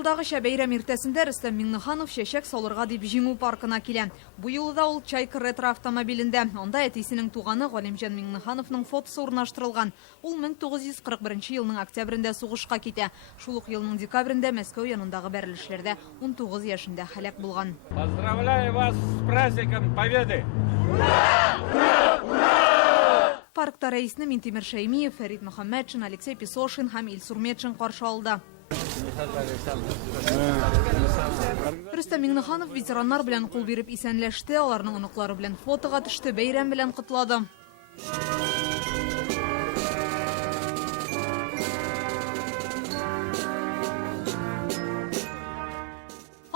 жылдағы бәйрәм ертесінде Рүстем Миңнеханов шешек солырға деп жеңу паркына келен. Бұйылы да ол Чайка ретро автомобилінде. Онда әтесінің туғаны Ғалимжан Миңнехановның фотосы орнаштырылған. Ол 1941 елінің октябрінде соғышқа кете. Шулық елінің декабрінде Мәскеу янындағы бәрілішлерде 19 яшында халек болған. Поздравляю вас с праздником Победы! Паркта рәйісіні Ментимир Шаймиев, Фәрит Мұхаммедшин, Алексей Песошин һәм Илсур Медшин қаршы алды. Рүстем Миңнеханов ветераннар белән кул биреп исәнләште, аларның оныклары белән фотога төште, бәйрәм белән котлады.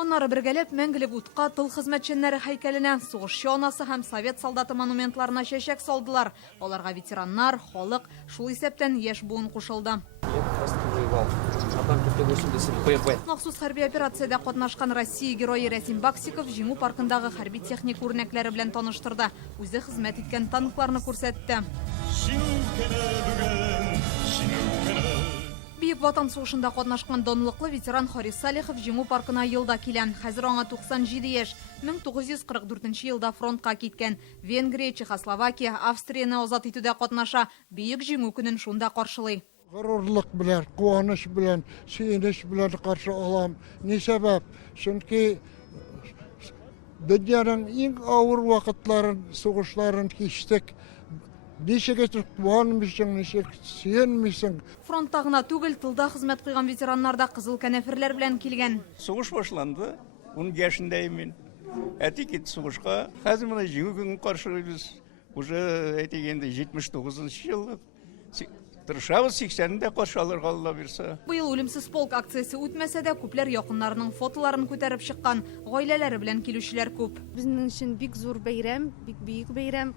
Аннары бергәләп мәңгелек утка тыл хезмәтчәннәре һәйкәленә, сугышчы анасы һәм совет солдаты монументларына чәчәк салдылар. Аларга ветераннар, халык, шул исәптән яшь буын кушылды. Махсус хәрби операциядә катнашкан Россия герое Рәсим Баксиков җиңү паркындагы хәрби техник үрнәкләре белән таныштырды. Үзе хезмәт иткән танкларны күрсәтте. Бийек ватан сугышында катнашкан данлыклы ветеран Харис Салихов җиңү паркына елда килән. Хәзер аңа 97 яшь. 1944 елда фронтка киткән. Венгрия, Чехословакия, Австрияны азат итүдә катнаша. Бийек җиңү көнен шунда каршылый. Горурлык белән, куаныч белән, сөенеч белән каршы алам. Ни сәбәп? Чөнки дөньяның иң авыр вакытларын, сугышларын кичтек. Ничек куанмыйсың, ничек сөенмисең. Фронтта гына түгел, тылда хезмәт кылган ветераннар да кызыл кәнәферләр белән килгән. Сугыш башланды. 10 яшендәймен. Әти китте сугышка. Хәзер менә җиңү көнен каршылыйбыз. Уже әйтегәндә 79 ел. Тырышабыз 80-дә каршы алырга Алла бирсә. Быел үлемсез полк акциясе үтмәсә дә, күпләр якыннарының фотоларын күтәреп чыккан, гаиләләре белән килүчеләр күп. Безнең өчен бик зур бәйрәм, бик бөек бәйрәм.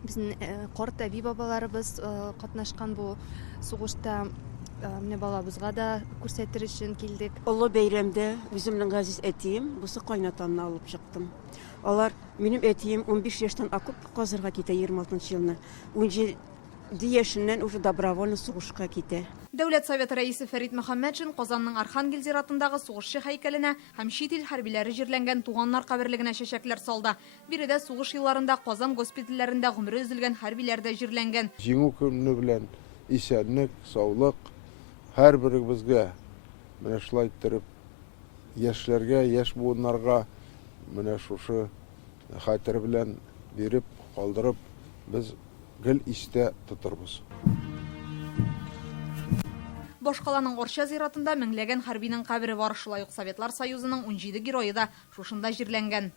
Безнең карт әби бабаларыбыз катнашкан бу сугышта, менә балабызга да күрсәтер өчен килдек. Олы бәйрәмдә үземнең газиз әтием, бусы кайнатамны алып чыктым. Алар минем әтием 15 яшьтән окоп казырга китә 26 елны. 17 яшеннән уже добровольно сугышка китә. Дәүләт Советы рәисе Фәрит Мөхәммәтшин Казанның Архангел зиратындагы сугышчы һәйкәленә һәм чит ил хәрбиләре җирләнгән туганнар каберлегенә чәчәкләр салды. Биредә сугыш елларында Казан госпитальләрендә гомере өзелгән хәрбиләр дә җирләнгән. Җиңү көне белән исәнлек, саулык һәрберебезгә менә шулай иттереп яшьләргә, яшь буыннарга менә шушы хәтер белән биреп калдырып без гел истә тотырбыз. Башкаланың Орча зиратында меңләгән хәрбинең кабере бар, шулай ук Советлар Союзының 17 герое да шушында җирләнгән.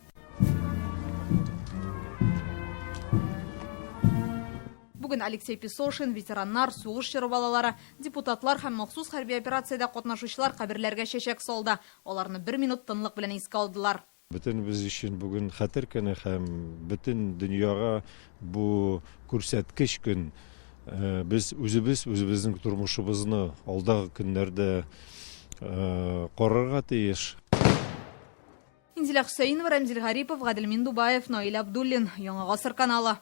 Бүген Алексей Песошин, ветераннар, сугыш чоры балалары, депутатлар һәм махсус хәрби операциядә катнашучылар каберләргә чәчәк салды. Аларны 1 минут тынлык белән искә алдылар. Бөтен без өчен бүген хәтер көне һәм бөтен дөньяга бу күрсәткеч көн. Biz үзебезнең тормышыбызны алдагы көннәрдә карарга тиеш. Инзилә Хөсәйнова, Рамзил Гарипов, Гаделмин Дубаев, Наил Абдуллин, Яңа Гасыр каналы.